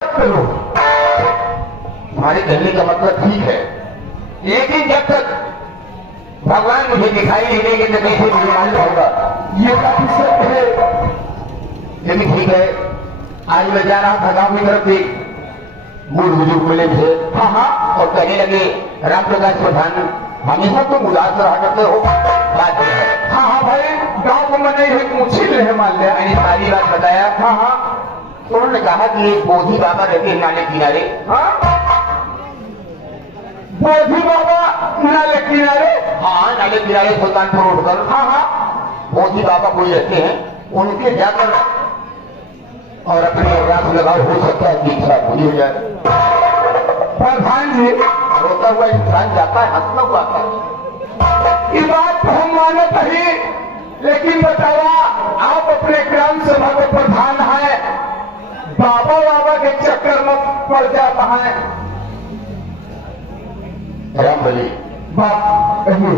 करो। हमारे कहने का मतलब ठीक है, लेकिन जब तक भगवान मुझे दिखाई नहीं देंगे तो कैसे मुझे मालूम होगा। ये बात सत्य है, लेकिन ठीक है। आज मैं जा रहा था गांव की तरफ एक बूढ़ बुजुर्ग मिले थे। हाँ हाँ, और कहने लगे राम प्रकाश प्रधान हमेशा तुम उदास रहा करते हो। बात यह है। हाँ हाँ भाई, गांव को मैंने एक मुझे नहीं मान लिया। मैंने सारी बात बताया। हाँ हाँ, तो उन्होंने कहा कि एक बोधी बाबा रहते हैं नाले किनारे। हाँ, बोधी बाबा नाले किनारे? हाँ, नाले किनारे सुल्तानपुर रोड पर। हाँ हाँ, बोधी बाबा कोई रहते हैं, उनके जाकर और अपने रात लगाओ, हो सकता है कि इच्छा पूरी हो जाए। प्रधान जी, रोता हुआ इंसान जाता है, हंसना हुआ आता है। ये बात तो हम मानते ही, लेकिन बतावा आप अपने ग्राम सभा के प्रधान हैं, बाबा बाबा के चक्कर में पड़ जाता है। राम बली बाप कहिए,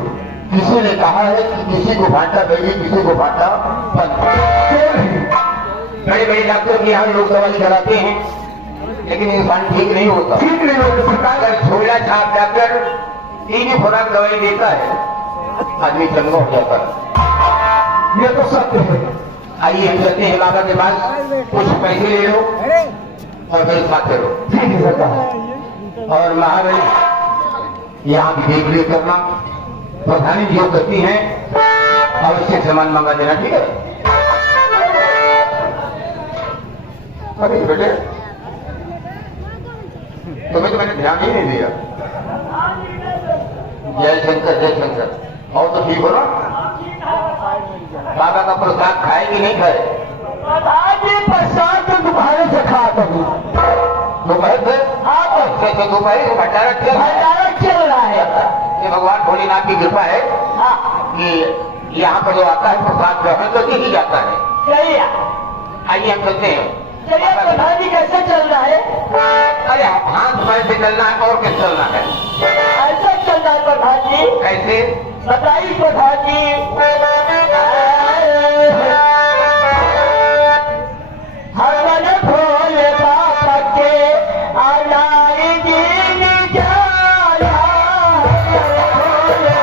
किसी ने कहा है कि किसी को भाटा बेगी, किसी को भाटा बंद। क्यों नहीं? बड़े बड़े डॉक्टर के यहाँ लोग दवाई कराते हैं, लेकिन इंसान ठीक नहीं होता। ठीक नहीं होता। सरकार झोला छाप जाकर 3 खुराक दवाई देता है, आदमी चंगा हो जाता है। ये तो सत्य है। आइए हम चलते हैं बाबा के पास, कुछ पैसे ले लो और फिर बात करो। ठीक है सरकार। और महाबली यहाँ की देख रेख करना, प्रधानी जो करती हैं अवश्य सामान मंगा देना। ठीक है? अरे बेटे, तुम्हें तो मैंने ध्यान ही नहीं दिया। जय शंकर जय शंकर। और तो ठीक हो ना? बाबा का प्रसाद खाए कि नहीं खाए? प्रसाद तो दोपहर से खा कभी। दोपहर से? हाँ, तो दोपहर भंडारा चल रहा है। ये भगवान भोलेनाथ की कृपा है कि यहाँ पर जो आता है प्रसाद ग्रहण करके ही जाता है। चलिए आइए हम चलते हैं। चलिए प्रधान जी, कैसे चल रहा है? अरे हाथ पैर से चलना है और कैसे चलना है? ऐसा चलना है प्रधान जी। कैसे बताइए प्रधान जी? हमारे भोले बाबा के अनारी दिन जाया, भोले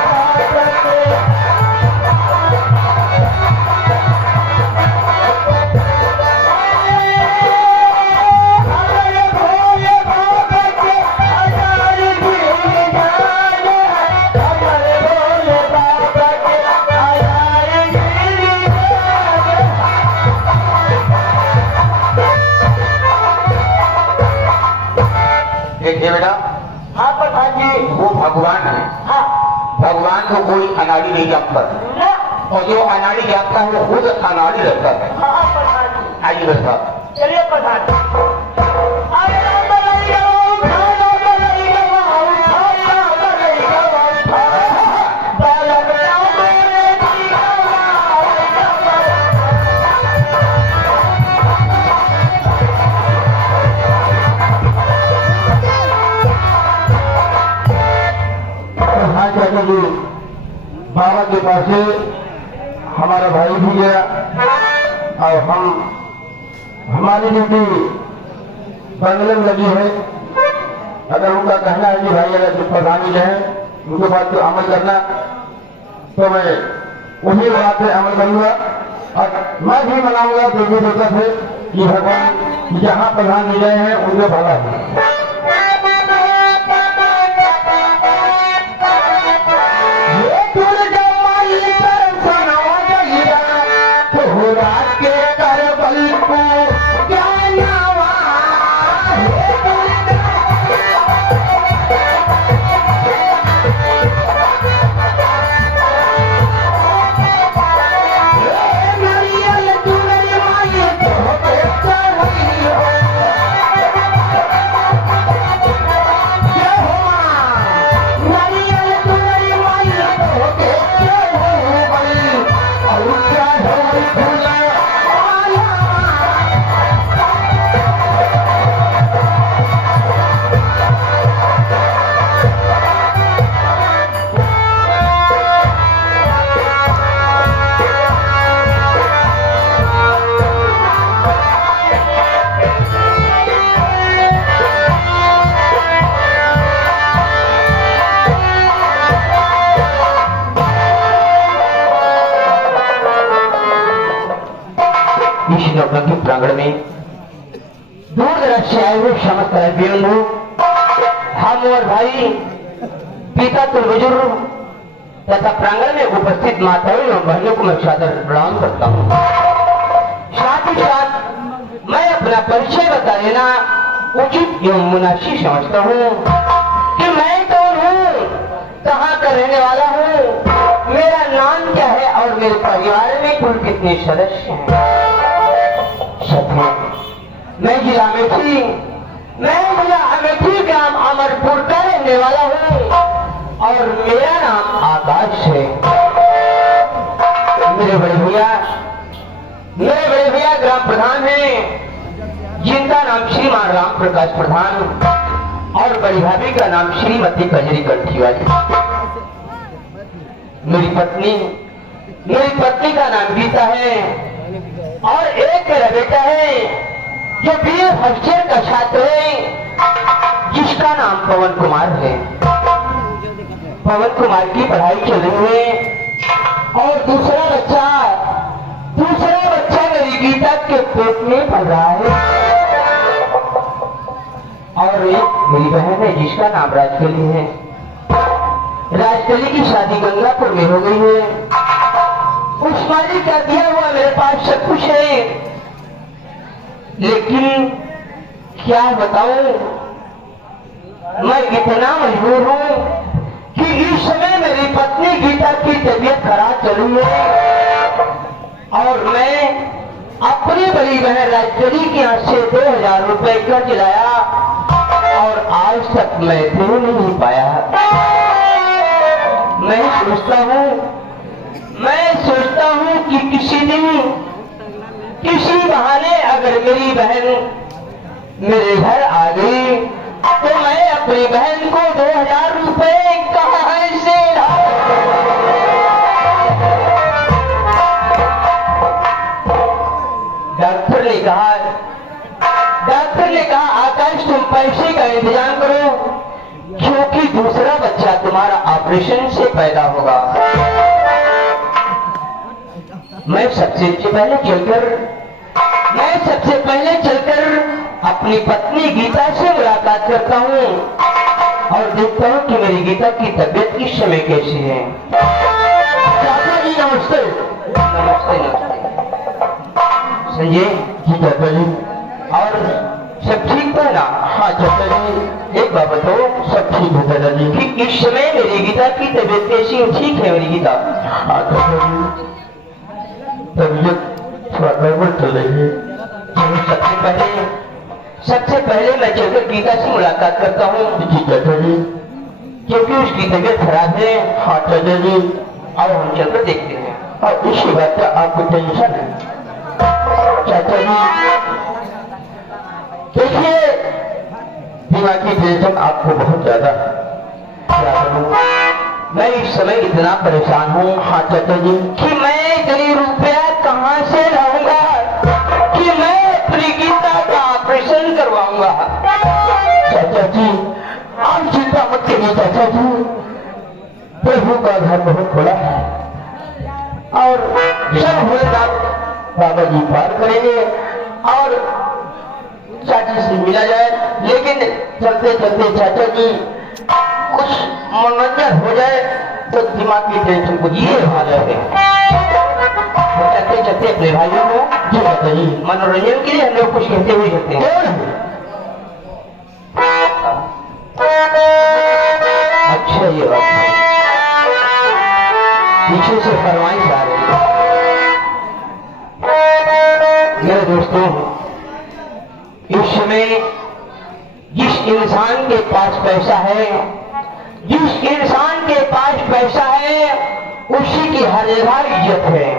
बाबा के देखिए बेटा। हाँ प्रधान जी। वो भगवान है। हाँ, भगवान को कोई अनाड़ी नहीं जानता, और जो अनाड़ी जानता है वो खुद अनाड़ी रहता है। हाँ प्रधान जी। आइए बैठा। चलिए प्रधान जी। बाबा के पास से हमारा भाई भी गया, और हमारी ड्यूटी बंगले में लगी है। अगर उनका कहना है कि भाई अगर जो प्रधानी है उनके बात को अमल करना, तो मैं उन्हीं बात पे अमल करूंगा। और मैं भी मनाऊंगा देवी देवता से कि भगवान जहाँ प्रधान विजय हैं उनके भला है। प्रांगण में दूर दराज से आए हुए समस्त बंधु, हम और भाई, पिता तुल बुजुर्ग तथा प्रांगण में उपस्थित माताओं एवं बहनों को मैं सादर प्रणाम करता हूँ। साथ ही साथ मैं अपना परिचय बता देना उचित एवं मुनासिब समझता हूँ कि मैं कौन हूँ, कहाँ का रहने वाला हूँ, मेरा नाम क्या है और मेरे परिवार में कुल कितने सदस्य हैं। सत्य, मैं जिला अमेठी ग्राम अमरपुर का रहने वाला हूँ और मेरा नाम आकाश है। मेरे बड़े भैया ग्राम प्रधान हैं, जिनका नाम श्रीमान राम प्रकाश प्रधान और बड़ी भाभी का नाम श्रीमती कजरी कंठीवाली। मेरी पत्नी का नाम गीता है और एक मेरा बेटा है जो बीए फर्स्ट ईयर का छात्र है, जिसका नाम पवन कुमार है। पवन कुमार की पढ़ाई चल रही है और दूसरा बच्चा मेरी गीता के पेट में पढ़ रहा है और एक मेरी बहन है जिसका नाम राजकली है। राजकली की शादी गंगापुर में हो गई है। उस मालिक का दिया हुआ मेरे पास सब कुछ है, लेकिन क्या बताऊं, मैं इतना मजबूर हूं कि इस समय मेरी पत्नी गीता की तबीयत खराब चल रही है और मैं अपनी बड़ी बहन राजकली के यहाँ से 2000 रुपए कर्ज लाया और आज तक मैं दे नहीं पाया। मैं सोचता हूँ कि किसी दिन किसी बहाने अगर मेरी बहन मेरे घर आ गई तो मैं अपनी बहन को 2000 रुपए कहाँ से डॉक्टर ने कहा आकाश तुम पैसे का इंतजाम करो क्योंकि दूसरा बच्चा तुम्हारा ऑपरेशन से पैदा होगा। मैं सबसे पहले चलकर अपनी पत्नी गीता से मुलाकात करता हूँ और देखता हूँ कि मेरी गीता की तबीयत इस समय कैसी है। चाचा जी नमस्ते। संजय जी चाचा जी, और सब ठीक है ना? हाँ चाचा जी, एक बात बताओ, सब ठीक है चाचा जी कि इस समय मेरी गीता की तबीयत कैसी है? ठीक है मेरी गीता? हाँ चाचा जी, तबीयत थोड़ा गड़बड़ चल रही है। सबसे पहले मैं चलकर गीता से मुलाकात करता हूँ चाचा जी, क्योंकि उसकी तबीयत खराब है। हाँ चाचा जी, अब हम चलकर देखते हैं। और इसी बात का आपको टेंशन है चाचा जी? देखिए, दिमागी टेंशन आपको बहुत ज्यादा। मैं इस समय इतना परेशान हूँ। हाँ चाचा जी, कि मैं इतनी रुपया कहाँ से लाऊंगा कि मैं अपनी गीता का ऑपरेशन करवाऊंगा। चाचा जी आप चिंता मत करिए चाचा जी, प्रभु का घर बहुत खुला है और सब भोलेनाथ बाबा जी पार करेंगे और चाची से मिला जाए। लेकिन चलते चलते चाचा जी कुछ मनोरंजन हो जाए तो दिमाग की टेंशन को ये हाल है। चलते चलते अपने भाइयों को जी चाचा जी मनोरंजन के लिए हम लोग कुछ कहते हुए चलते हैं। अच्छा ये बात है, पीछे से फरमाइश आ रही है। मेरे दोस्तों, इस समय जिस इंसान के पास पैसा है, उसी की हर जगह इज्जत है।